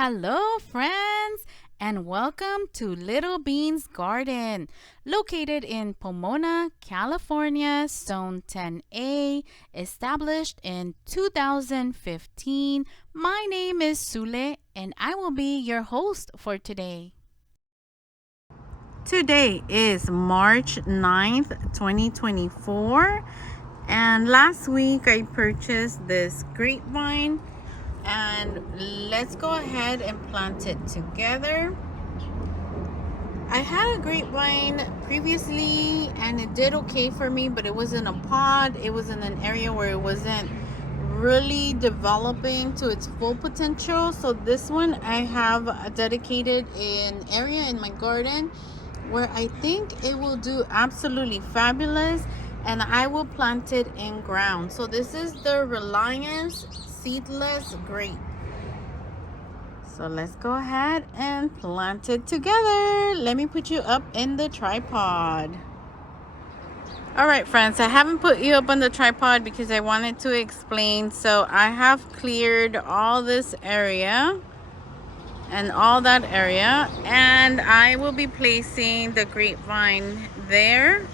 Hello, friends, and welcome to Little Bean's Garden, located in Pomona, California, Zone 10A, established in 2015. My name is Sule, and I will be your host for today. Today is March 9th, 2024, and last week I purchased this grapevine. And let's go ahead and plant it together. I had a grapevine previously and it did okay for me, but it was in a pod. It was in an area where it wasn't really developing to its full potential. So this one I have dedicated an area in my garden where I think it will do absolutely fabulous, and I will plant it in ground. So this is the Reliance Seedless Grape. So let's go ahead and plant it together. Let me put you up in the tripod. All right, friends, I haven't put you up on the tripod because I wanted to explain. So I have cleared all this area and all that area, and I will be placing the grapevine there.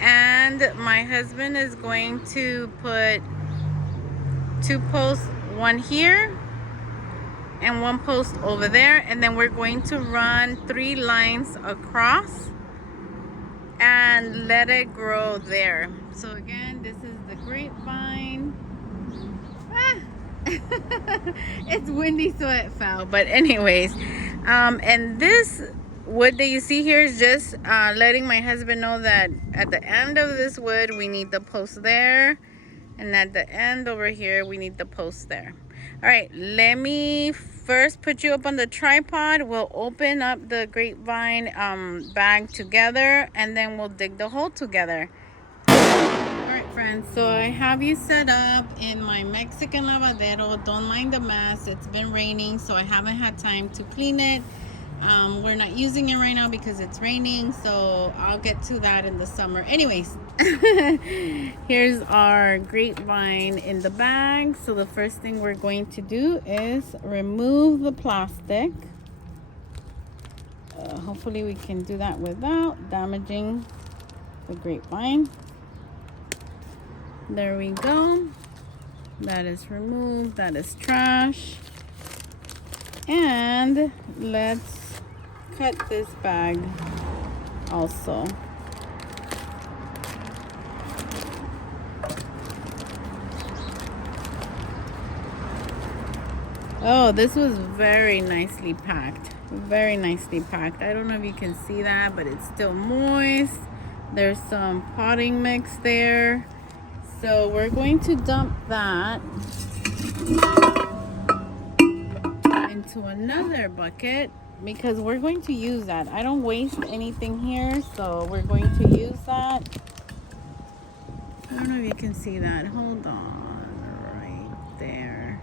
And my husband is going to put 2 posts, one here and 1 post over there, and then we're going to run 3 lines across and let it grow there. So again, this is the grapevine. It's windy, so it fell, but anyways, and this wood that you see here is just letting my husband know that at the end of this wood we need the post there, and at the end over here we need the post there. All right, let me first put you up on the tripod. We'll open up the grapevine bag together, and then we'll dig the hole together. All right, friends, so I have you set up in my Mexican lavadero. Don't mind the mess. It's been raining, so I haven't had time to clean it. We're not using it right now because it's raining, so I'll get to that in the summer. Anyways, here's our grapevine in the bag. So the first thing we're going to do is remove the plastic. Hopefully we can do that without damaging the grapevine. There we go. That is removed. That is trash. And let's cut this bag also. Oh, this was very nicely packed. Very nicely packed. I don't know if you can see that, but it's still moist. There's some potting mix there. So we're going to dump that into another bucket because we're going to use that. I don't waste anything here, so we're going to use that. I don't know if you can see that. Hold on, right there.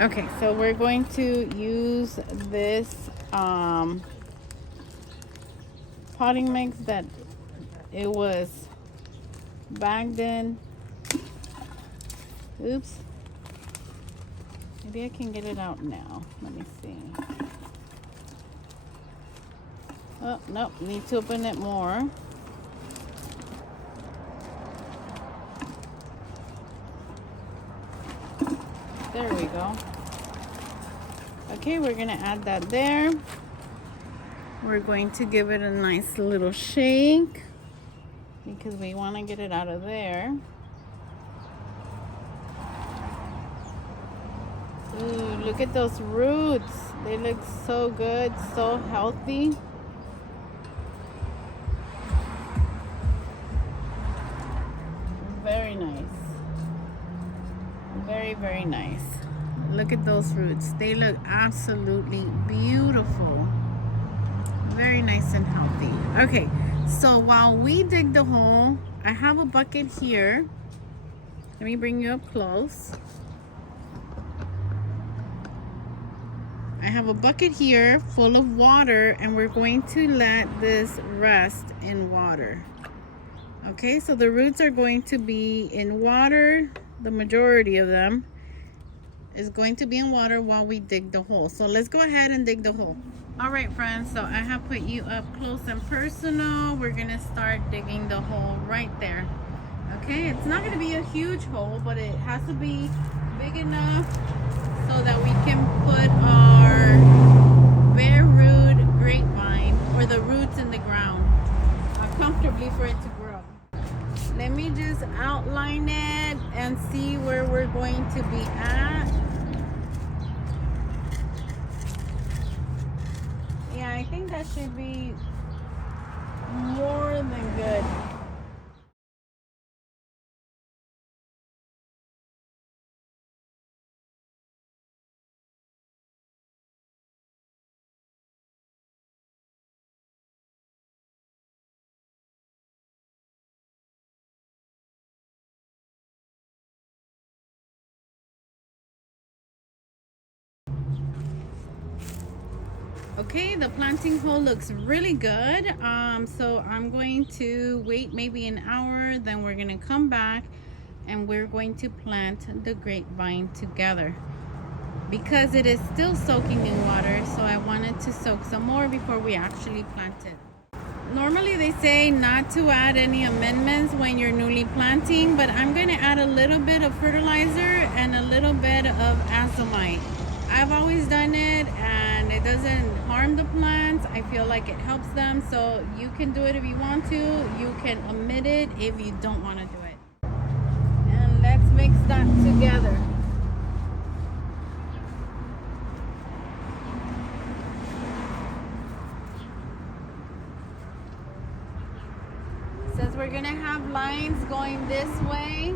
Okay, so we're going to use this potting mix that it was bagged in. Oops. Maybe I can get it out now. Let me see. Oh, nope. Need to open it more. There we go. Okay, we're going to add that there. We're going to give it a nice little shake because we want to get it out of there. Ooh, look at those roots. They look so good, so healthy. Very nice. Very, very nice. Look at those roots. They look absolutely beautiful. Very nice and healthy. Okay, so while we dig the hole, I have a bucket here. Let me bring you up close. I have a bucket here full of water, and we're going to let this rest in water. Okay, so the roots are going to be in water the majority of them, is going to be in water while we dig the hole. So let's go ahead and dig the hole. All right, friends, so I have put you up close and personal. We're gonna start digging the hole right there. Okay, it's not gonna be a huge hole, but it has to be big enough so that we can put our bare root grapevine, or the roots in the ground, comfortably for it to grow. Let me just outline it and see where we're going to be at. Yeah, I think that should be more than good. Okay, the planting hole looks really good. So I'm going to wait maybe an hour, then we're gonna come back and we're going to plant the grapevine together, because it is still soaking in water, so I wanted to soak some more before we actually plant it. Normally they say not to add any amendments when you're newly planting, but I'm going to add a little bit of fertilizer and a little bit of azomite. I've always done it and it doesn't harm the plants. I feel like it helps them, so you can do it if you want to. You can omit it if you don't want to do it. And let's mix that together. Since we're gonna have lines going this way,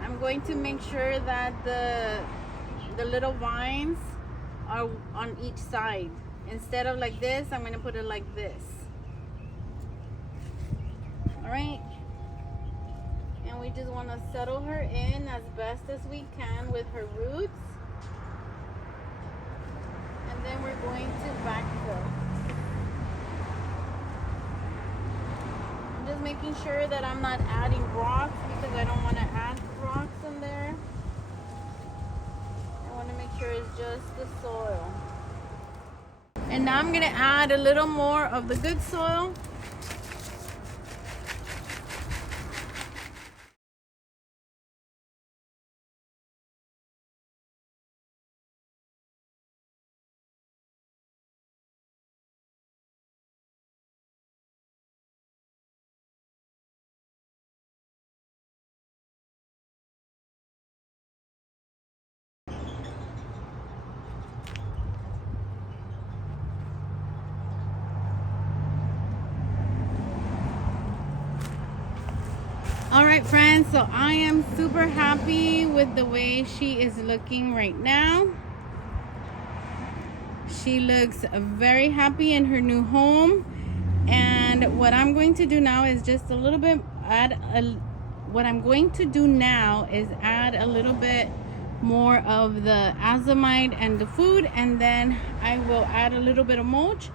I'm going to make sure that the little vines are on each side. Instead of like this, I'm gonna put it like this. All right, and we just want to settle her in as best as we can with her roots, and then we're going to backfill. Just making sure that I'm not adding rocks, because I don't want to add rocks in there. I want to make sure it's just the soil. And now I'm going to add a little more of the good soil. All right, friends, so I am super happy with the way she is looking right now. She looks very happy in her new home. And what I'm going to do now is just a little bit add a little bit more of the azomite and the food, and then I will add a little bit of mulch.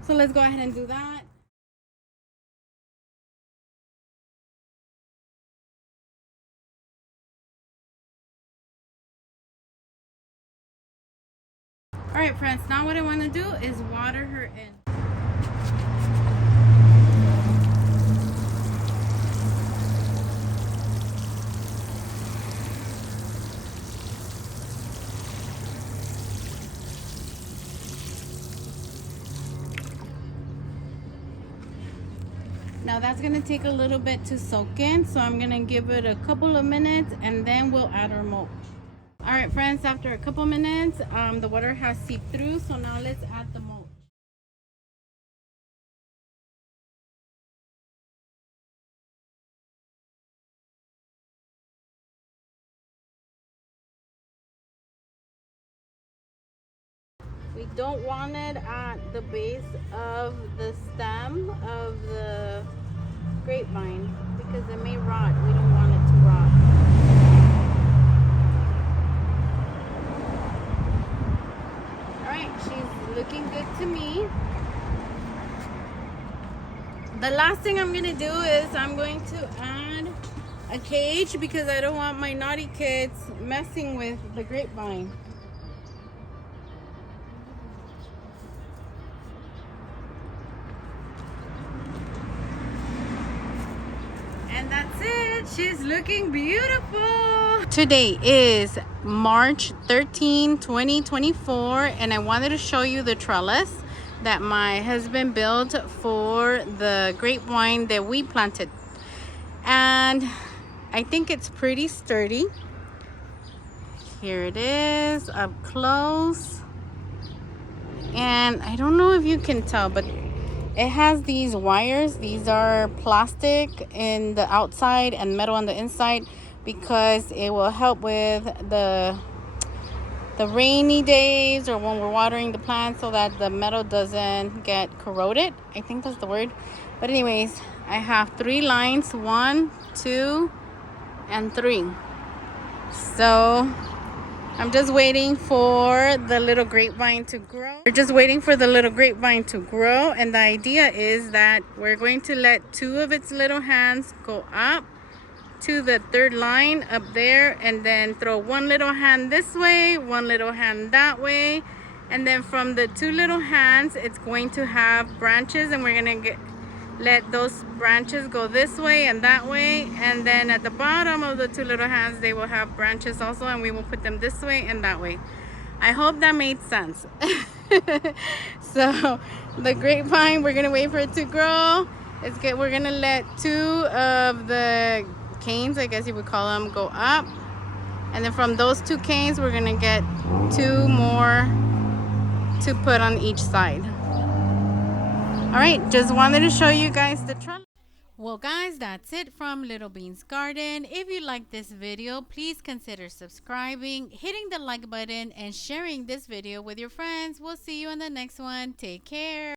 So let's go ahead and do that. All right, friends, now what I want to do is water her in. Now that's gonna take a little bit to soak in, so I'm gonna give it a couple of minutes and then we'll add our mulch. All right, friends, after a couple minutes, the water has seeped through, so now let's add the mulch. We don't want it at the base of the stem of the grapevine because it may rot. We don't want it to rot. Alright, she's looking good to me. The last thing I'm going to do is I'm going to add a cage because I don't want my naughty kids messing with the grapevine. And that's it. She's looking beautiful. Today is March 13, 2024, and I wanted to show you the trellis that my husband built for the grapevine that we planted. And I think it's pretty sturdy. Here it is up close. And I don't know if you can tell, but it has these wires. These are plastic in the outside and metal on the inside because it will help with the rainy days or when we're watering the plants so that the metal doesn't get corroded. I think that's the word. But anyways, I have 3 lines, 1, 2, and 3. So I'm just waiting for the little grapevine to grow. We're just waiting for the little grapevine to grow, and the idea is that we're going to let 2 of its little hands go up to the 3rd line up there, and then throw 1 little hand this way, 1 little hand that way, and then from the 2 little hands it's going to have branches, and we're going to let those branches go this way and that way, and then at the bottom of the 2 little hands they will have branches also, and we will put them this way and that way. I hope that made sense. So the grapevine, we're gonna wait for it to grow. It's good. We're gonna let 2 of the canes, I guess you would call them, go up, and then from those 2 canes we're gonna get 2 more to put on each side. All right, just wanted to show you guys the trellis. Well guys, that's it from Little Bean's Garden. If you like this video, please consider subscribing, hitting the like button, and sharing this video with your friends. We'll see you in the next one. Take care.